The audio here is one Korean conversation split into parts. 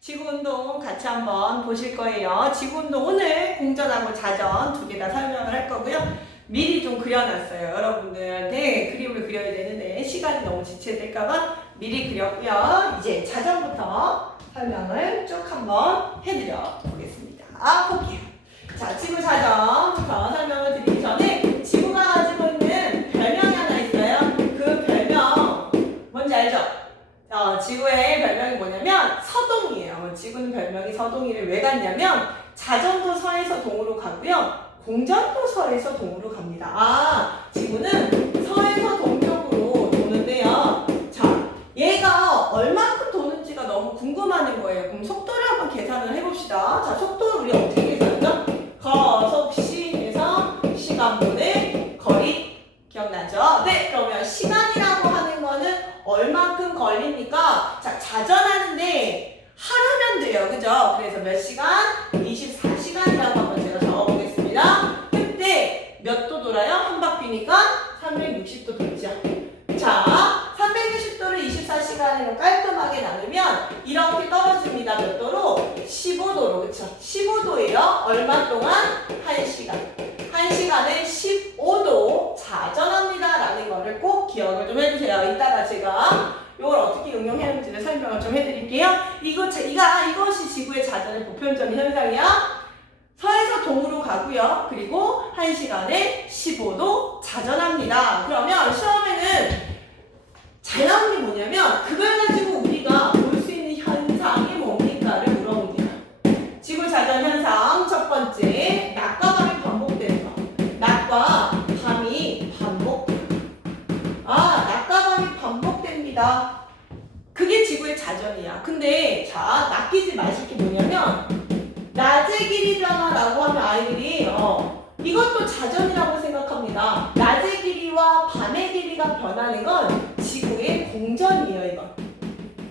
지구운동 같이 한번 보실 거예요. 지구운동 오늘 공전하고 자전 두 개 다 설명을 할 거고요. 미리 좀 그려놨어요. 여러분들한테 그림을 그려야 되는데 시간이 너무 지체될까봐 미리 그렸고요. 이제 자전부터 설명을 쭉 한번 해드려 보겠습니다. 볼게요. 자, 지구 자전부터 설명을 드리기 전에 지구가 가지고 있는 별명이 하나 있어요. 그 별명 뭔지 알죠? 지구의 별명이 뭐냐면 서동이에요. 지구는 별명이 서동이를 왜 갔냐면 자전도 서에서 동으로 가고요. 공전도 서에서 동으로 갑니다. 지구는 서에서 동쪽으로 도는데요. 자, 얘가 얼마큼 도는지가 너무 궁금하는 거예요. 그럼 속도를 한번 계산을 해봅시다. 자, 속도를 우리 어떻게 계산하죠? 거속시에서 시간분의 거리 기억나죠? 네, 그러면 시간이라고 하는 거는 얼마큼 걸립니까? 자, 자전하는데 하루면 돼요. 그죠? 그래서 몇 시간? 24시간이라고 한번 제가 적어보겠습니다. 그때 몇 도 돌아요? 한 바퀴니까 360도 돌죠. 자, 360도를 24시간으로 깔끔하게 나누면 이렇게 떨어집니다. 몇 도로? 15도로. 그쵸? 15도예요. 얼마 동안? 1시간. 1시간에 15도 자전합니다. 라는 거를 꼭 기억을 좀 해주세요. 이따가 제가 이걸 어떻게 응용했는지를 설명을 좀 해드릴게요. 이것이 지구의 자전의 보편적인 현상이야. 서에서 동으로 가고요. 그리고 1시간에 15도 자전합니다. 그러면 시험에는 잘 나온 게 뭐냐면 그걸 가지고 우리가 볼 수 있는 현상이 뭡니까를 물어봅니다. 지구 자전 현상 첫 번째, 낮과 밤이 반복되는 거. 낮과 밤이 낮과 밤이 반복됩니다. 그게 지구의 자전이야. 근데 자, 낚이지 마실 게 뭐냐면 낮의 길이 변화라고 하면 아이들이 이것도 자전이라고 생각합니다. 낮의 길이와 밤의 길이가 변하는 건 지구의 공전이에요.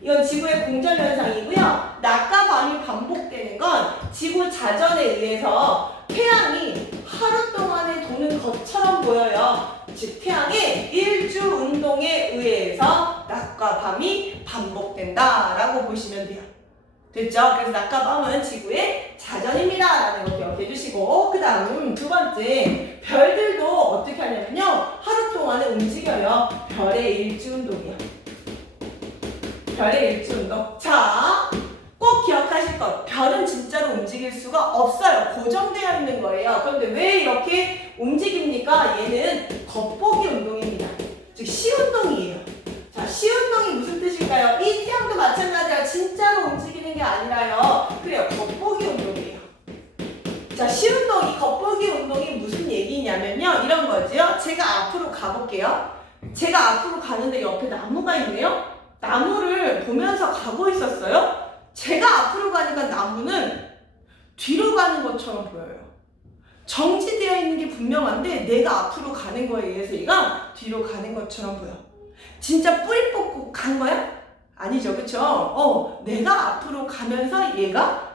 이건 지구의 공전 현상이고요. 낮과 밤이 반복되는 건 지구 자전에 의해서 태양이 하루 동안에 도는 것처럼 보여요. 즉 태양의 일주 운동에 의해서 낮과 밤이 반복된다라고 보시면 돼요. 됐죠? 그래서 낮과 밤은 지구의 자전입니다 라는 거 기억해 주시고, 그 다음 두 번째, 별들도 어떻게 하냐면요, 하루 동안에 움직여요. 별의 일주운동이요. 별의 일주운동. 자, 꼭 기억하실 것, 별은 진짜로 움직일 수가 없어요. 고정되어 있는 거예요. 그런데 왜 이렇게 움직입니까? 얘는 겉보기 운동입니다. 즉 시운동이에요. 자, 시운동이 무슨 뜻일까요? 이 태양도 마찬가지야. 진짜로 움직이는 게 아니라요. 그래요. 겉보기 운동이에요. 자, 시운동, 이 겉보기 운동이 무슨 얘기냐면요. 이런 거지요. 제가 앞으로 가볼게요. 제가 앞으로 가는데 옆에 나무가 있네요. 나무를 보면서 가고 있었어요. 제가 앞으로 가니까 나무는 뒤로 가는 것처럼 보여요. 정지되어 있는 게 분명한데 내가 앞으로 가는 거에 의해서 얘가 뒤로 가는 것처럼 보여. 진짜 뿌리 뽑고 간 거야? 아니죠, 그쵸? 내가 앞으로 가면서 얘가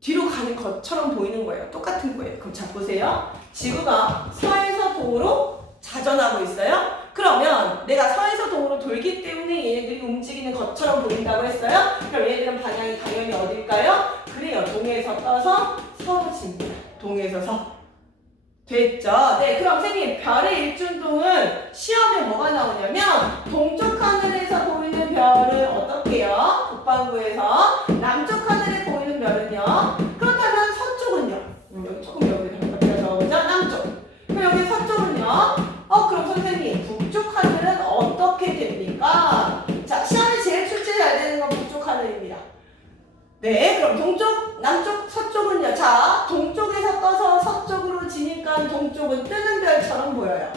뒤로 가는 것처럼 보이는 거예요. 똑같은 거예요. 그럼 자, 보세요. 지구가 서에서 동으로 자전하고 있어요. 그러면 내가 서에서 동으로 돌기 때문에 얘네들이 움직이는 것처럼 보인다고 했어요. 그럼 얘네들은 방향이 당연히 어딜까요? 그래요. 동에서 떠서 서로 집니다. 동에서 서. 됐죠? 네, 그럼 선생님, 별의 일주운동은 시험에 뭐가 나오냐면 동쪽 하늘에서 보이는 별은 어떻게 해요? 북반구에서. 남쪽 하늘에 보이는 별은요? 그렇다면 서쪽은요? 여기 조금 여기 적어보죠. 남쪽. 그럼 여기 서쪽은요? 그럼 선생님, 북쪽 하늘은 어떻게 됩니까? 자, 시험에 제일 출제 잘 되는 건 북쪽 하늘입니다. 네, 그럼 동쪽, 남쪽, 서쪽은요? 자, 동쪽에서 떠서 서쪽으로 지니까 동쪽은 뜨는 별처럼 보여요.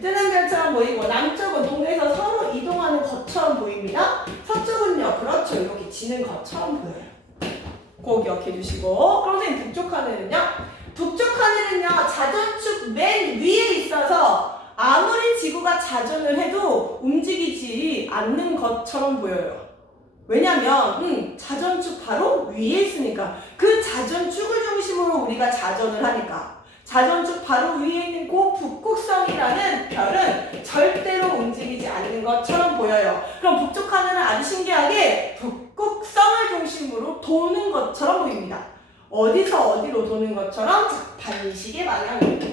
뜨는 별처럼 보이고, 남쪽은 동에서 서로 이동하는 것처럼 보입니다. 서쪽은요? 그렇죠. 이렇게 지는 것처럼 보여요. 그거 기억해 주시고. 그럼 선생님, 북쪽 하늘은요? 북쪽 하늘은요, 자전축 맨 위에 있어서 아무리 지구가 자전을 해도 움직이지 않는 것처럼 보여요. 왜냐면 자전축 바로 위에 있으니까. 그 자전축을 중심으로 우리가 자전을 하니까. 자전축 바로 위에 있는 그 북극성이라는 별은 절대로 움직이지 않는 것처럼 보여요. 그럼 북쪽 하늘은 아주 신기하게 북극성을 중심으로 도는 것처럼 보입니다. 어디서 어디로 도는 것처럼 반시계 방향으로.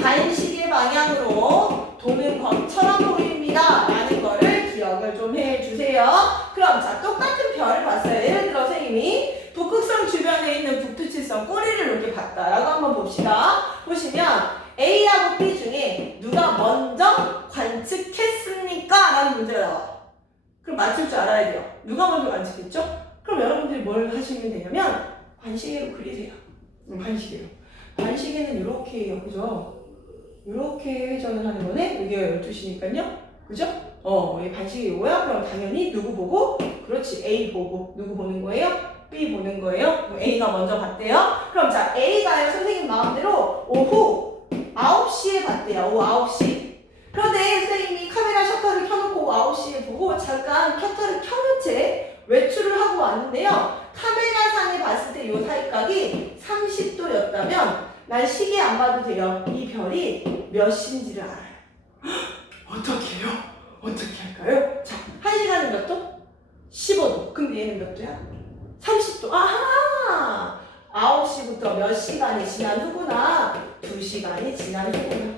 반시계 방향으로 도는 것처럼 보입니다. 라는 거를 기억을 좀 해주세요. 그럼 자, 똑같은 별을 봤어요. 예를 들어 선생님이 북극성 주변에 있는 북두칠성 꼬리를 이렇게 봤다라고 한번 봅시다. 보시면 A하고 B 중에 누가 먼저 관측했습니까? 라는 문제가 나와요. 그럼 맞출 줄 알아야 돼요. 누가 먼저 관측했죠? 그럼 여러분들이 뭘 하시면 되냐면 반시계로 그리세요. 반시계로. 반시계는 이렇게 해요. 그죠? 이렇게 회전을 하는 거네. 여기가 12시니까요. 그죠? 이 반시계 이거야. 그럼 당연히 누구 보고? 그렇지. A 보고. 누구 보는 거예요? B 보는 거예요. A가 먼저 봤대요. 그럼 자, A가요. 선생님 마음대로 오후 9시에 봤대요. 오후 9시. 그런데 선생님이 카메라 셔터를 켜놓고 오후 9시에 보고 잠깐 셔터를 켜놓은 채 외출을 하고 왔는데요. 카메라상에 봤을 때 이 사이각이 30도였다면 난 시계 안 봐도 돼요. 이 별이 몇 시인지를 알아요. 어떻게 해요? 어떻게 할까요? 자, 1시간은 몇 도? 15도. 근데 얘는 몇 도야? 30도. 아하! 9시부터 몇 시간이 지난 후구나. 2시간이 지난 후구나.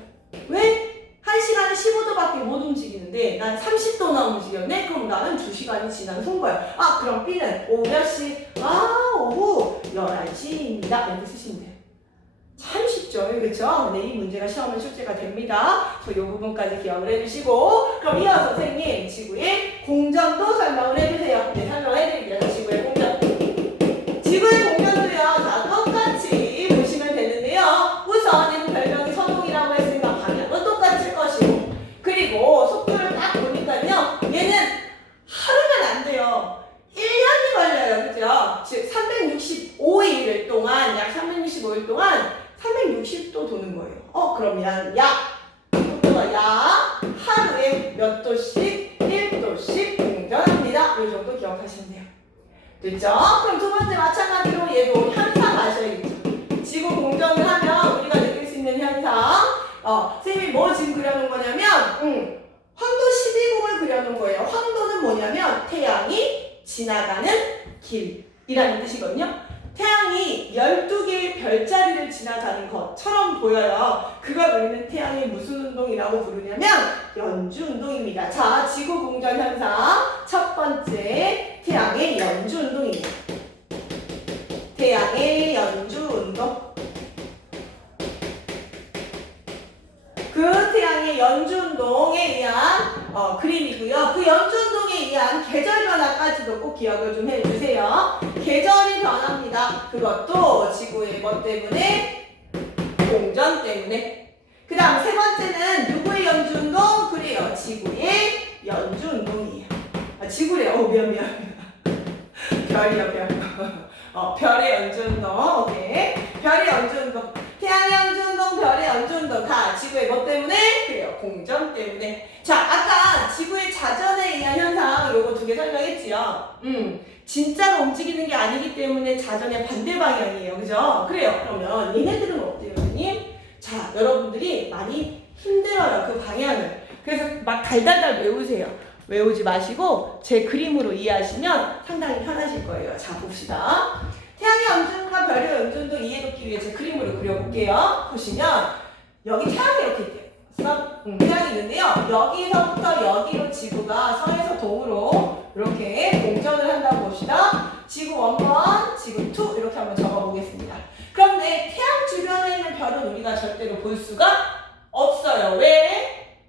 왜? 1시간은 15도밖에 못 움직이는데 난 30도나 움직였네? 그럼 나는 2시간이 지난 후인 거야. 아, 그럼 B는 오후 몇 시? 오후 11시입니다. 이렇게 쓰시면 돼요. 참 쉽죠? 그렇죠? 네, 이 문제가 시험에 출제가 됩니다. 이 부분까지 기억을 해주시고 그럼 이어서 선생님 지구의 공전도 설명을 해주세요. 네, 설명해드릴게요. 지구의 공전. 지구의 공전도요. 다 똑같이 보시면 되는데요. 우선 얘는 별명이 선홍이라고 했으니까 방향은 똑같을 것이고 그리고 속도를 딱 보니까요. 얘는 하루면 안 돼요. 1년이 걸려요. 그죠? 즉 365일 동안 약 365일 동안 360도 도는 거예요. 그러면 속도가 약 하루에 몇 도씩 1도씩 공전합니다. 이 정도 기억하시면 돼요. 됐죠? 그럼 두 번째 마찬가지로 얘도 현상 아셔야겠죠? 지구 공전을 하면 우리가 느낄 수 있는 현상. 선생님이 뭐 지금 그려놓은 거냐면 황도 12궁을 그려놓은 거예요. 황도는 뭐냐면 태양이 지나가는 길이라는 뜻이거든요. 태양이 12개의 별자리를 지나가는 것처럼 보여요. 그걸 우리는 태양의 무슨 운동이라고 부르냐면 연주운동입니다. 자, 지구공전 현상 첫 번째 태양의 연주운동입니다. 태양의 연주운동. 그 태양의 연주운동에 의한 그림이고요. 그 연주운동에 의한 계절 변화까지도 꼭 기억을 좀 해주세요. 계절이 변합니다. 그것도 지구의 뭐 때문에? 공전 때문에. 그 다음 세 번째는 누구의 연주운동? 그래요. 지구의 연주운동이에요. 지구래요. 미안. 별이요, 별. 별의 연주운동. 오케이. 별의 연주운동. 태양의 연주운동, 별의 연주운동 다 지구의 뭐 때문에? 그래요. 공전 때문에. 자, 아까 지구의 자전에 의한 현상 요거 2개 설명했지요. 진짜로 움직이는 게 아니기 때문에 자전의 반대 방향이에요. 그죠? 그래요. 그러면 얘네들은 어때요, 선생님? 자, 여러분들이 많이 힘들어요. 그 방향을. 그래서 막 달달달 외우세요. 외우지 마시고 제 그림으로 이해하시면 상당히 편하실 거예요. 자, 봅시다. 태양의 연주운동과 별의 연주운동 이해돕기 위해 제 그림으로 그려볼게요. 보시면 여기 태양이 이렇게 있대요. 태양이 있는데요. 여기서부터 여기로 지구가 서에서 동으로 이렇게 공전을 한다고 봅시다. 지구 1번, 지구 2 이렇게 한번 적어보겠습니다. 그런데 태양 주변에 있는 별은 우리가 절대로 볼 수가 없어요. 왜?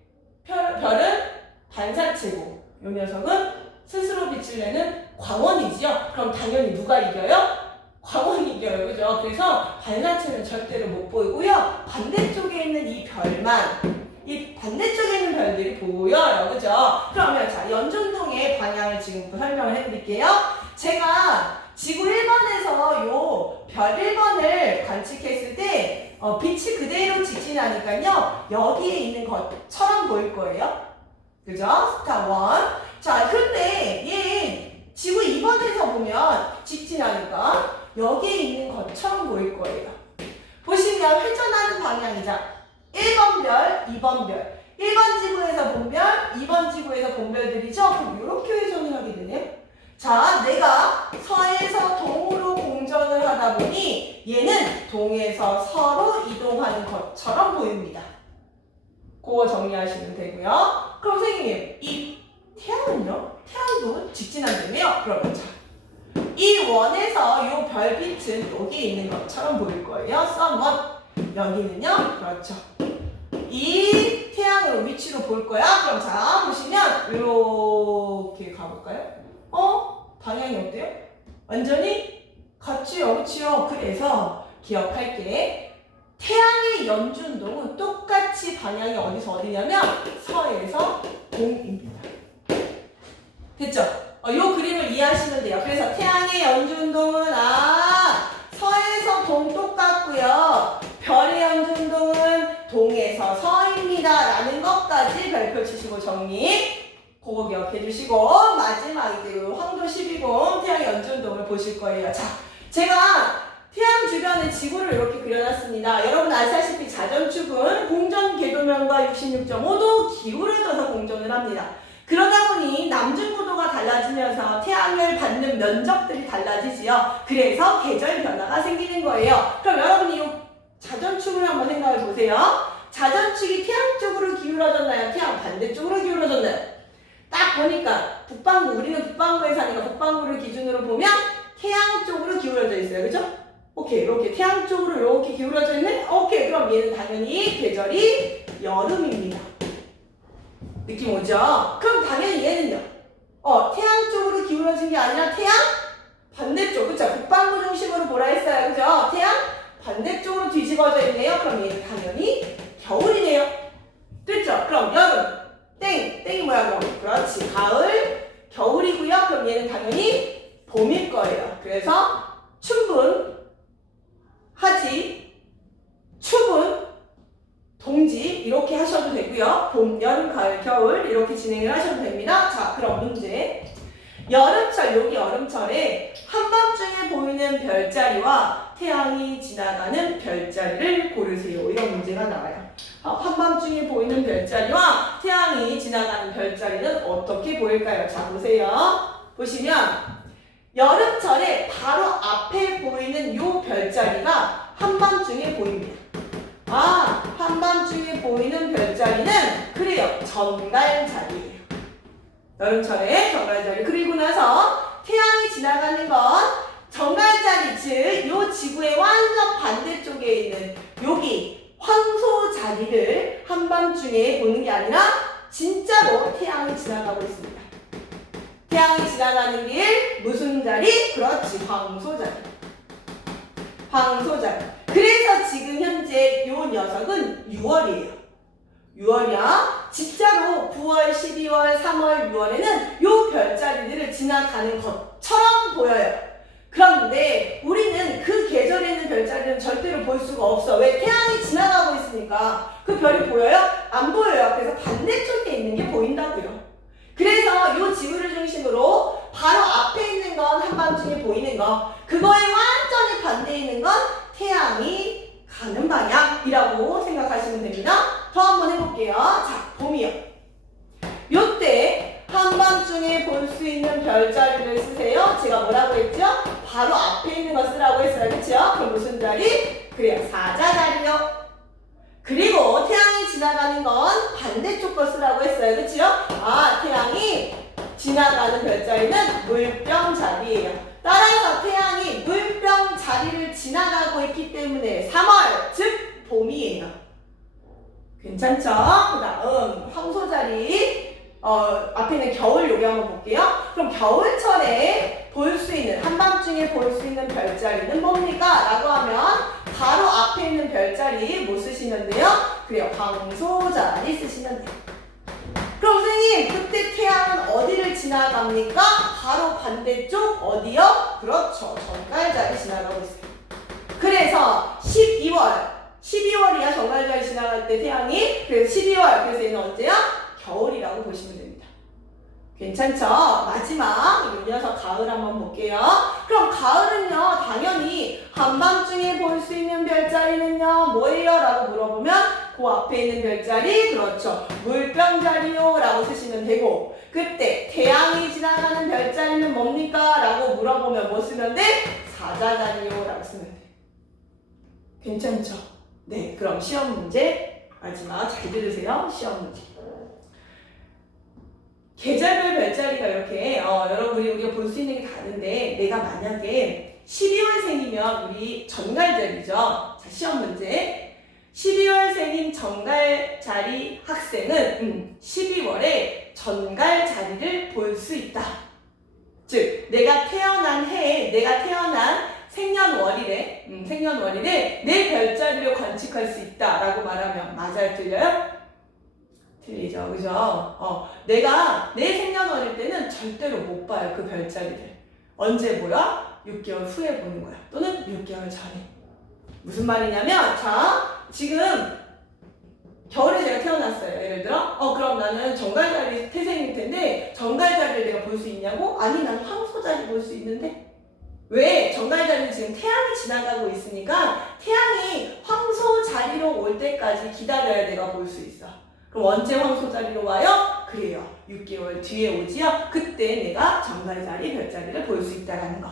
별은 반사체고 이 녀석은 스스로 빛을 내는 광원이지요. 그럼 당연히 누가 이겨요? 광원이 이겨요. 그죠? 그래서 반사체는 절대로 못 보이고요. 반대쪽에 있는 이 별만 이 반대쪽에 있는 별들이 보여요. 그죠? 그러면 자, 연주운동의 방향을 지금부터 설명을 해드릴게요. 제가 지구 1번에서 요 별 1번을 관측했을 때 빛이 그대로 직진하니까요. 여기에 있는 것처럼 보일 거예요. 그죠? 스타 1. 자, 근데 얘 지구 2번에서 보면 직진하니까 여기에 있는 것처럼 보일 거예요. 보시면 회전하는 방향이자 1번 별, 2번 별. 1번 지구에서 본 별, 2번 지구에서 본 별들이죠? 그럼 이렇게 회전을 하게 되네요. 자, 내가 서에서 동으로 공전을 하다 보니 얘는 동에서 서로 이동하는 것처럼 보입니다. 그거 정리하시면 되고요. 그럼 선생님, 이 태양은요? 태양도 직진한다며요? 그러면 자, 이 원에서 이 별빛은 여기 있는 것처럼 보일 거예요. 썸원. 여기는요? 그렇죠. 이 태양으로 위치로 볼 거야. 그럼 자, 보시면 이렇게 가볼까요? 방향이 어때요? 완전히 같지요, 그렇지요? 그래서 기억할게. 태양의 연주운동은 똑같이 방향이 어디서 어디냐면 서에서 동입니다. 됐죠? 요 그림을 이해하시면 돼요. 그래서 태양의 연주운동은 서에서 동 똑같고요. 별의 연주운동은 동에서 서입니다. 라는 것까지 별표 치시고 정리. 그거 기억해 주시고 마지막 이제 황도 12宫 태양 연주운동을 보실 거예요. 자, 제가 태양 주변에 지구를 이렇게 그려놨습니다. 여러분 아시다시피 자전축은 공전 궤도면과 66.5도 기울어져서 공전을 합니다. 그러다 보니 남중구도가 달라지면서 태양을 받는 면적들이 달라지지요. 그래서 계절 변화가 생기는 거예요. 그럼 여러분이 이 자전축을 한번 생각해 보세요. 자전축이 태양 쪽으로 기울어졌나요? 태양 반대쪽으로 기울어졌나요? 딱 보니까 북반구, 우리는 북반구에 사니까 북반구를 기준으로 보면 태양 쪽으로 기울어져 있어요. 그죠? 오케이, 이렇게 태양 쪽으로 이렇게 기울어져 있네? 오케이, 그럼 얘는 당연히 계절이 여름입니다. 느낌 오죠? 그럼 당연히 얘는요? 태양 쪽으로 기울어진 게 아니라 태양 반대쪽, 그쵸? 북반구 중심으로 보라 했어요. 그죠? 태양 반대쪽으로 뒤집어져 있네요. 그럼 얘는 당연히 겨울이네요. 됐죠? 그럼 여름. 땡이 뭐야 그럼? 그렇지. 가을, 겨울이고요. 그럼 얘는 당연히 봄일 거예요. 그래서 춘분하지, 추분, 동지 이렇게 하셔도 되고요. 봄, 여름, 가을, 겨울 이렇게 진행을 하셔도 됩니다. 자, 그럼 문제. 여름철, 여기 여름철에 한밤중에 보이는 별자리와 태양이 지나가는 별자리를 고르세요. 이런 문제가 나와요. 한밤중에 보이는 별자리와 태양이 지나가는 별자리는 어떻게 보일까요? 자, 보세요. 보시면 여름철에 바로 앞에 보이는 요 별자리가 한밤중에 보입니다. 한밤중에 보이는 별자리는 그래요. 정갈자리예요. 여름철에 정갈자리. 그리고 나서 태양이 지나가는 건 정갈자리, 즉 요 지구의 완전 반대쪽에 있는 여기 황소자리를 한밤중에 보는 게 아니라 진짜로 태양이 지나가고 있습니다. 태양이 지나가는 길 무슨 자리? 그렇지, 황소자리. 황소자리. 그래서 지금 현재 요 녀석은 6월이에요. 6월이야. 진짜로 9월, 12월, 3월, 6월에는 요 별자리들을 지나가는 것처럼 보여요. 그런데 우리는 그 계절에 있는 별자리는 절대로 볼 수가 없어. 왜? 태양이 지나가고 있으니까. 그 별이 보여요? 안 보여요. 그래서 반대쪽에 있는 게 보인다고요. 그래서 요 지구를 중심으로 바로 앞에 있는 건 한밤중에 보이는 거, 그거에 완전히 반대에 있는 건 태양이 가는 방향이라고 생각하시면 됩니다. 더 한번 해볼게요. 자, 봄이요. 요때 한밤중에 볼 수 있는 별자리를 쓰세요. 제가 뭐라고 했죠? 바로 앞에 있는 거 쓰라고 했어요. 그쵸? 그럼 무슨 자리? 그래요. 사자자리요. 그리고 태양이 지나가는 건 반대쪽 거 쓰라고 했어요. 그쵸? 태양이 지나가는 별자리는 물병 자리예요. 따라서 태양이 물병 자리를 지나가고 있기 때문에 3월, 즉 봄이에요. 괜찮죠? 그 다음 황소자리. 앞에 있는 겨울 요기 한번 볼게요. 그럼 겨울철에 볼 수 있는, 한밤중에 볼 수 있는 별자리는 뭡니까? 라고 하면 바로 앞에 있는 별자리 뭐 쓰시면 돼요? 그래요. 황소자리 쓰시면 돼요. 그럼 선생님, 그때 태양은 어디를 지나갑니까? 바로 반대쪽 어디요? 그렇죠. 정갈자리 지나가고 있어요. 그래서 12월이야 정갈자리 지나갈 때 태양이. 그래서 12월. 그래서 얘는 언제야? 겨울이라고 보시면 됩니다. 괜찮죠? 마지막 이 녀석 가을 한번 볼게요. 그럼 가을은요 당연히 한밤중에 볼 수 있는 별자리는요 뭐예요? 라고 물어보면 그 앞에 있는 별자리, 그렇죠. 물병 자리요 라고 쓰시면 되고, 그때 태양이 지나가는 별자리는 뭡니까? 라고 물어보면 뭐 쓰면 돼? 사자자리요 라고 쓰면 돼. 괜찮죠? 네, 그럼 시험 문제 마지막 잘 들으세요. 시험 문제. 계절별 별자리가 이렇게 여러분이 우리가 볼 수 있는 게 다른데, 내가 만약에 12월생이면 우리 전갈자리죠. 자, 시험 문제. 12월생인 전갈자리 학생은 12월에 전갈자리를 볼 수 있다. 즉, 내가 태어난 해에, 내가 태어난 생년월일에 내 별자리를 관측할 수 있다라고 말하면 맞아요, 틀려요? 틀리죠, 그죠? 내가 내 생년월일 때는 절대로 못 봐요, 그 별자리를. 언제 보여? 6개월 후에 보는 거야. 또는 6개월 전에. 무슨 말이냐면, 자, 지금 겨울에 제가 태어났어요. 예를 들어, 그럼 나는 정갈자리 태생일 텐데 정갈자리를 내가 볼 수 있냐고? 아니, 나는 황소자리 볼 수 있는데. 왜? 정갈자리는 지금 태양이 지나가고 있으니까 태양이 황소자리로 올 때까지 기다려야 내가 볼 수 있어. 그럼 언제 황소자리로 와요? 그래요. 6개월 뒤에 오지요. 그때 내가 정갈자리, 별자리를 볼 수 있다는 거.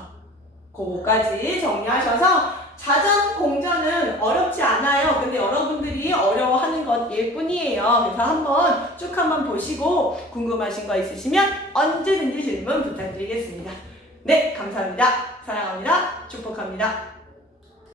그거까지 정리하셔서 자전, 공전은 어렵지 않아요. 근데 여러분들이 어려워하는 것일 뿐이에요. 그래서 한번 보시고 궁금하신 거 있으시면 언제든지 질문 부탁드리겠습니다. 네, 감사합니다. 사랑합니다. 축복합니다.